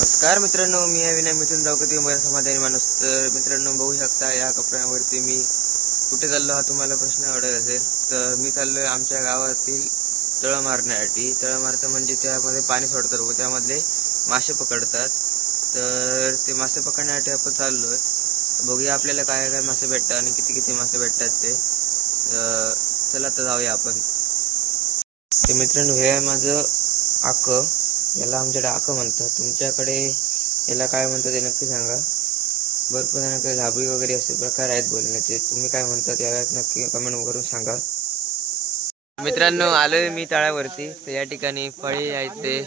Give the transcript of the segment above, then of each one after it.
नमस्कार मित्रांनो, मी आहे विनय मिथुन जावकती समाधानी माणूस। तर मित्रांनो बघू शकता या कपड्यांवरती मी कुठे चाललो हा तुम्हाला प्रश्न वाटत असेल तर मी चाललोय आमच्या गावातील तळ मारण्यासाठी। तळ मारतं म्हणजे त्यामध्ये पाणी सोडतात व त्यामधले मासे पकडतात। तर ते मासे पकडण्यासाठी आपण चाललोय। बघूया आपल्याला काय काय मासे भेटतात आणि किती किती मासे भेटतात ते। चला तर जाऊया आपण। ते मित्रांनो हे आहे माझं आक, याला आमच्याकडे आक म्हणतात। तुमच्याकडे याला काय म्हणतात ते नक्की सांगा। भरपूर जणांकडे झाबळी वगैरे असे प्रकार आहेत बोलण्याचे, तुम्ही काय म्हणतात याला नक्की कमेंट करून सांगा। मित्रांनो आलोय मी तळ्यावरती। तर या ठिकाणी फळी आहेत ते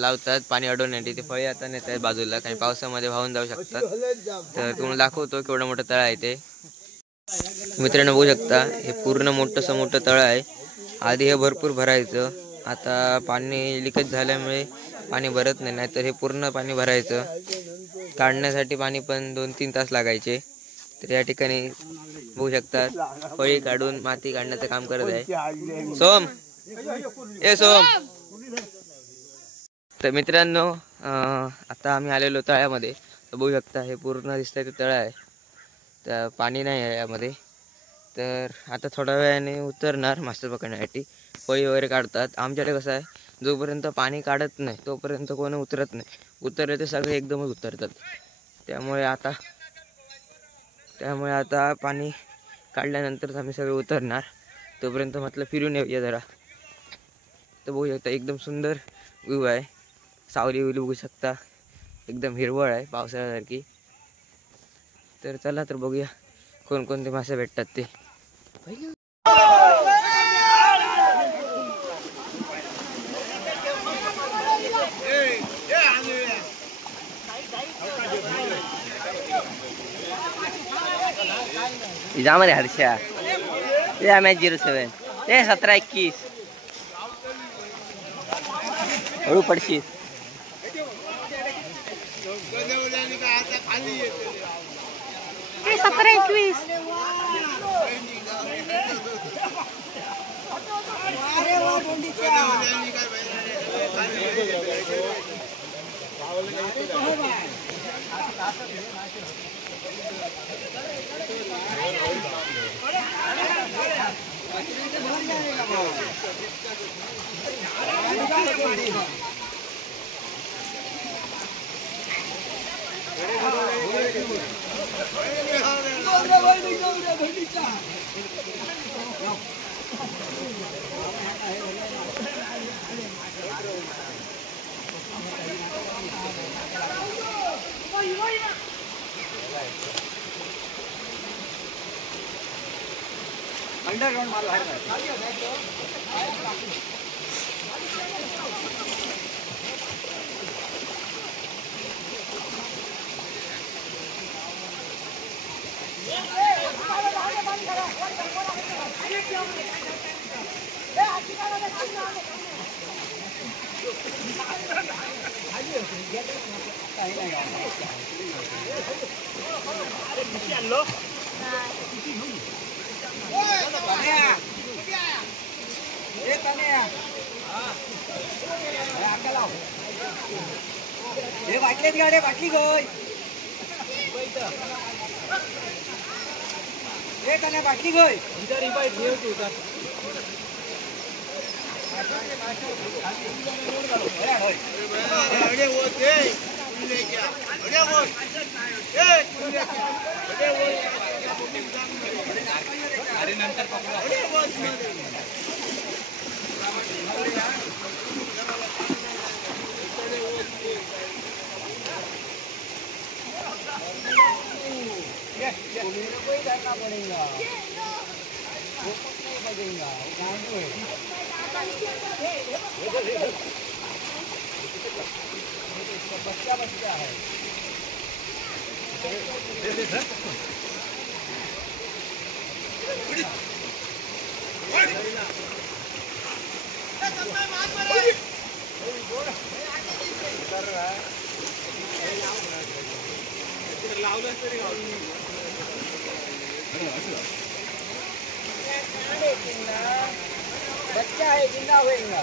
लावतात पाणी अडवण्यासाठी। ते फळी आता नेत आहेत बाजूला, काही पावसामध्ये वाहून जाऊ शकतात। तर तुम्हाला दाखवतो केवढं मोठं तळ आहे ते। मित्रांनो बघू शकता हे पूर्ण मोठं तळ आहे। आधी हे भरपूर भरायचं, आता पाणी लिकेज झाल्यामुळे पाणी भरत नाही, नाहीतर हे पूर्ण पाणी भरायचं। काढण्यासाठी पाणी पण 2-3 तास लागायचे। तर या ठिकाणी बघू शकता फळी काढून माती काढण्याचं काम करत आहे सोम। सोम। तर मित्रांनो आता आम्ही आलेलो तळ्यामध्ये। तर बघू शकता हे पूर्ण दिसतंय ते तळ आहे, तर पाणी नाही आहे यामध्ये। तर आता थोड्या वेळाने उतरणार मासे पकडण्यासाठी। फळी वगैरे काढतात। आमच्याकडे कसं आहे, जोपर्यंत पाणी काढत नाही तोपर्यंत कोणी उतरत नाही। उतरले तर सगळे एकदमच उतरतात। त्यामुळे आता पाणी काढल्यानंतर आम्ही सगळे उतरणार। तोपर्यंत म्हटलं फिरून येऊया जरा। तर बघू शकता एकदम सुंदर व्ह्यू आहे। सावली विली बघू शकता, एकदम हिरवळ आहे पावसाळ्यासारखी। तर चला तर बघूया कोणकोणते मासे भेटतात ते। इजामध्ये हर्षा ते मॅच 07 ते 17-21 हळू पडशी 17-21 अंडरग्राउंड माल बाहेर बाटलीत गाडे बाटली गोय बाटली गोय पड़ेगा वो नहीं बजेगा बच्चा बच्चा है। बच्चा है जिंदा होएगा।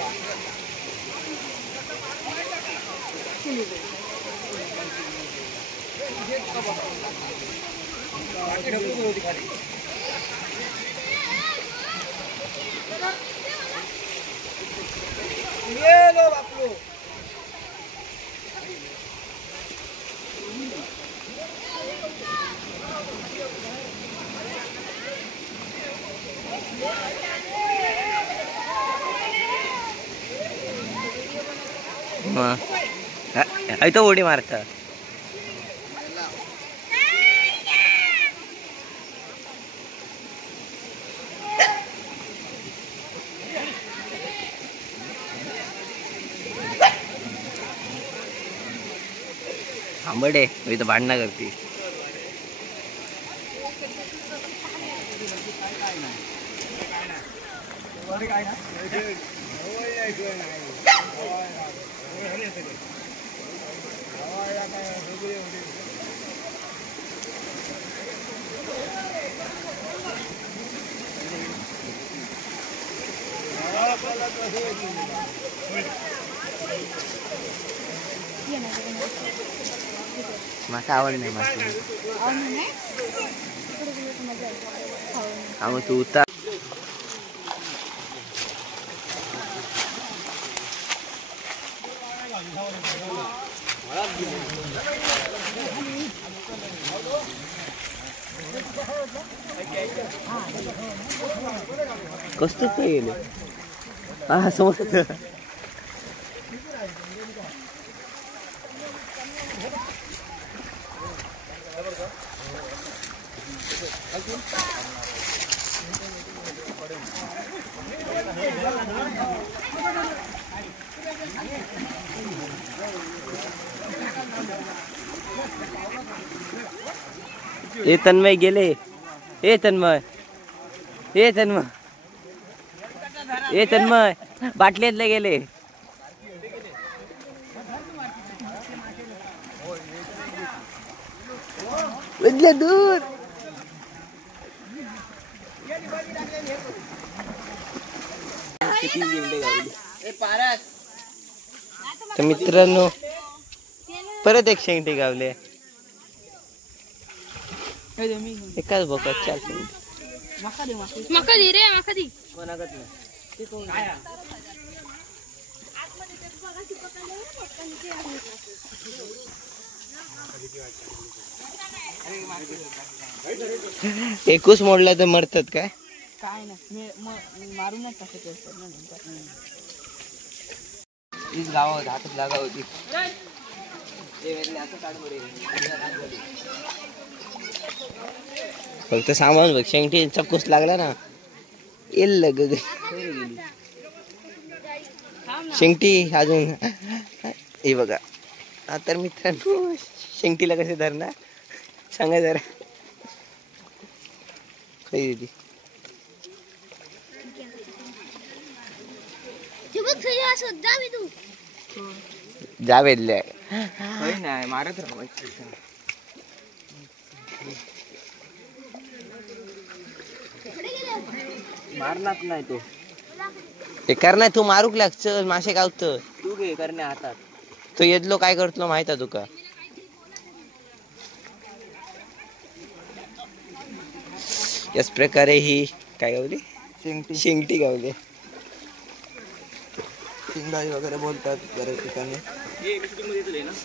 गेलो बापू. तो उडी मारत आंबडे इथं भांडणं करते. मासा आवड नाही मासा तू उतर. कसं काय गेले हा समोर ए तन्मय गेले. ए तन्मय बाटलीतले गेले. दूर तर मित्रांनो परत एक शेंगटी गावले. एकाच बोकात 4 शेंगटी. मका दे रे मका दे. एकूच मोडला तर मरतात काय? काय नाही मारूनच टाकत असतात ना नंतर. हीच गावात हातात जागा होती. फक्त सामान बघ शेंगटी चक्कूस लागला ना येल ग शेंगटी अजून हे बघा. तर मित्रांनो शेंगटीला कसे धरणार सांगा जरा. काही दिली जावेदले नाही मारत राहायचं. मारणार नाही तो हे करणार तू मारूक लागच मासे गावत तू घे करण्या हातात. तो येदलो काय करतो माहित आहे तुका. याच प्रकारे ही काय गावली शेंगटी गावली. शिंगाई वगैरे बोलतात बऱ्याच ठिकाणी.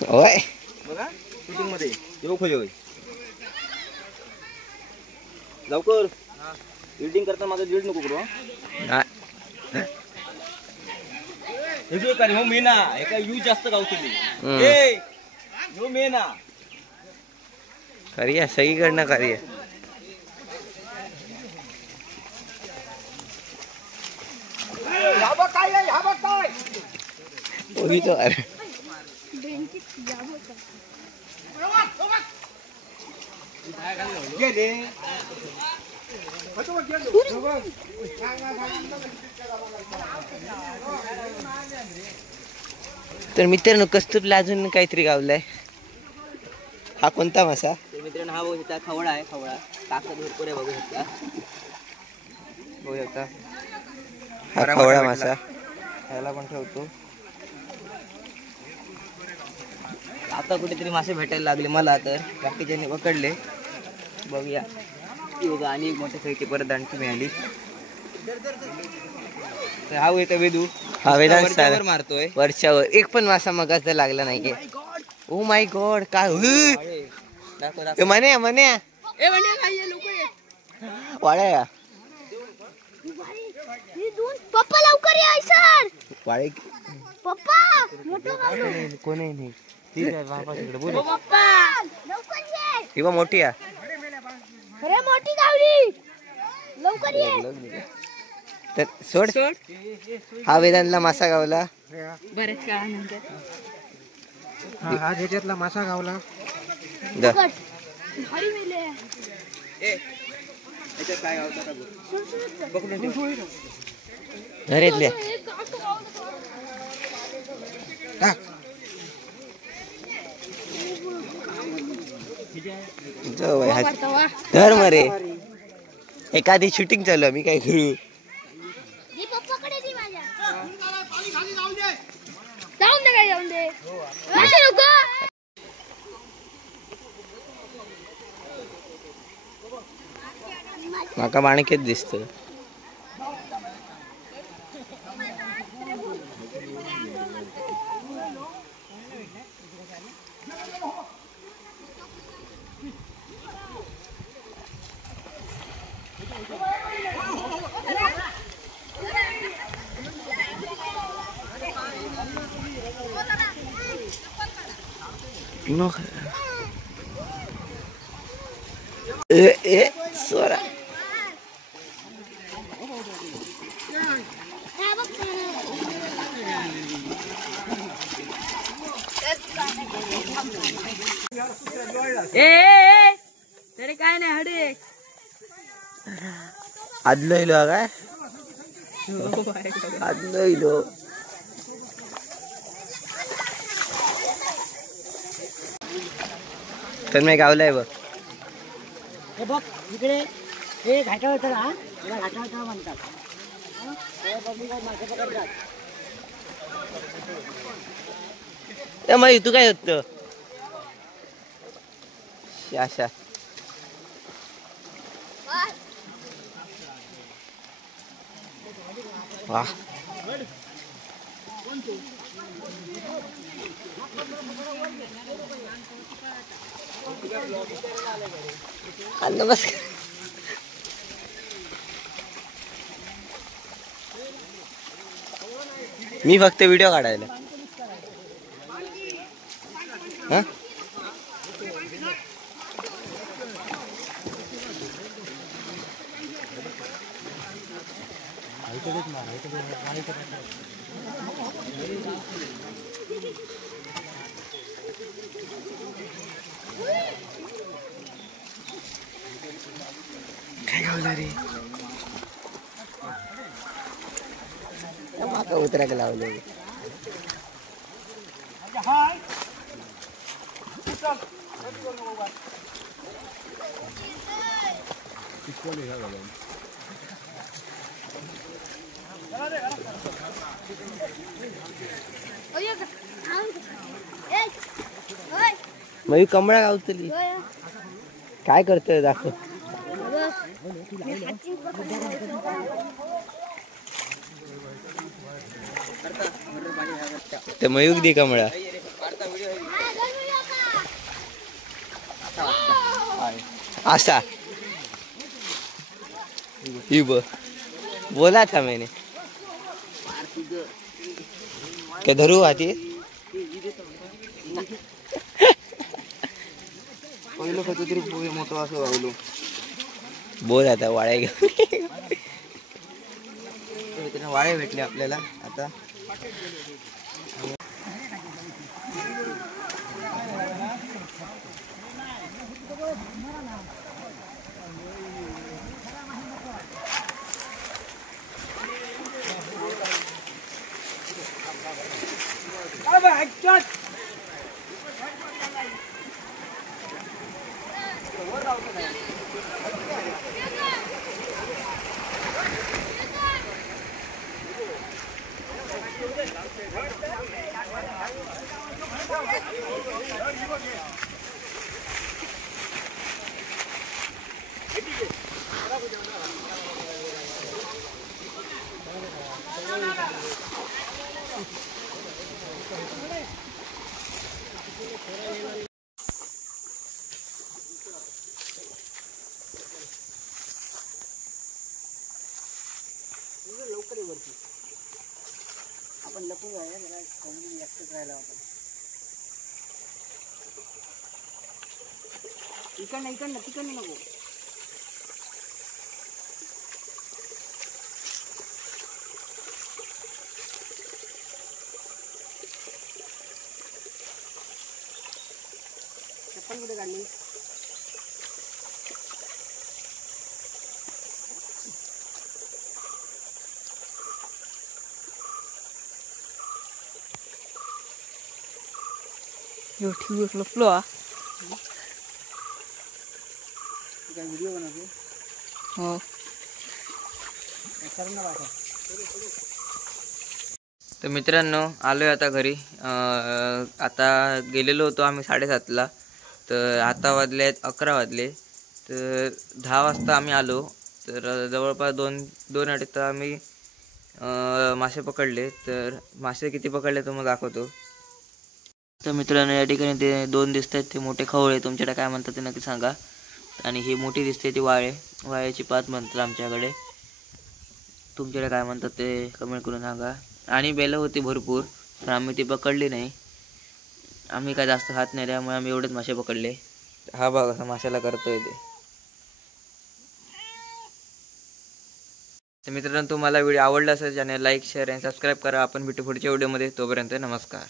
होय बघा शूटिंग मध्ये येऊ खोजे होय लवकर एडिटिंग करता माझा डिलीट नको करू. हे जो काय हो मेना एका यू जास्त गावतली ए यो मेना करिया सगळीकडनं करिया. तो अरे तर मित्रांनो कस्तुरला अजून काहीतरी गावलाय. हा कोणता मासा? मित्रांनो हा बघू शकता खवळा आहे. खवळा ताकद भरपूर आहे बघू शकता. बघू शकता हा खवळा मासा ह्याला पण ठेवतो. आता कुठेतरी मासे भेटायला लागले मला तर, बाकीच्यांनी पकडले. बघूया आणि एक मोठ्या साईजची परत आणखी मिळाली. तर हा येतो वेदू, हा वेदांत मारतोय वर्षावर. एक पण मासा मगाच लागला नाही. ओ माय गॉड, काय म्हणे वाळ्या पप्पा लवकर या सर. वाळे पप्पा मोठं कोणी नाही. ठीक आहे बाबा तिकडे बोल. पप्पा लवकर ये. ही बा मोठी आहे. अरे मोठी गावली, लवकर ये. तर सोड. हा वेदांतला मासा गावला बरेच काळानंतर. हा ह्याच्यातला मासा गावला. घरेतल्या धर मरे. एखादी शूटिंग चालू आहे, मी काय करू. पप्पाकडे दे माझ्या. जाऊन दे काय जाऊन दे. मासे लोक माका माणकेच दिसत. सोरा तरी काय नाही हडे आदलो इलो काय आदलो इलो. तर मी गावलाय बघ. हे बघ इकडे हे घाटावर तर हा, याला घाटावर म्हणतात. मासे पकडतात. मग तू काय होत अशा वा. नमस्कार. मी फक्त व्हिडिओ काढायला. हा काय गावला रे. माका उतरायला लावले. मग कमळा गावतली काय करतोय दाखव. ते मयूक दे कमळा. असा ही बोला था मैंने क्या धरू आती पहिलं कधी तरी मोठं असं गावलो. बोल आता वाळे घेऊन वाळे भेटले आपल्याला आता. लवकर वरती आपण लपून जाऊया जरा समजून एकटंच राहिला आपण इकडनं तिकडनं नको चप्पल कुठे काढली यो ठीक लपलो हा काय व्हिडिओ बनवतो हो कर ना बाबा तर मित्रांनो आलोय आता घरी आता गेलेलो होतो आम्ही 7:30ला तर आता वाजले आहेत 11 वाजले तर 10 वाजता आम्ही आलो तर जवळपास 2-2.5 तास आम्ही मासे पकडले तर मासे किती पकडले तुम्हाला दाखवतो तर मित्रांनो या ठिकाणी ते 2 दिसत आहेत ते मोठे खवळे तुमच्याकडे काय म्हणतात ते नक्की सांगा आणि ही मोठी दिसते ती वाळ्याची पात म्हणतात आमच्याकडे तुमच्याकडे काय म्हणतात ते कमेंट करून सांगा आणि बेलं होती भरपूर पण आम्ही ती पकडली नाही आम्ही काय जास्त खात नाही त्यामुळे आम्ही एवढेच मासे पकडले हा बघा कसा माशाला करतोय ते तर मित्रांनो तुम्हाला व्हिडिओ आवडला असेल चॅनल लाईक शेअर आणि सबस्क्राईब करा आपण भेटू पुढच्या व्हिडिओमध्ये तोपर्यंत नमस्कार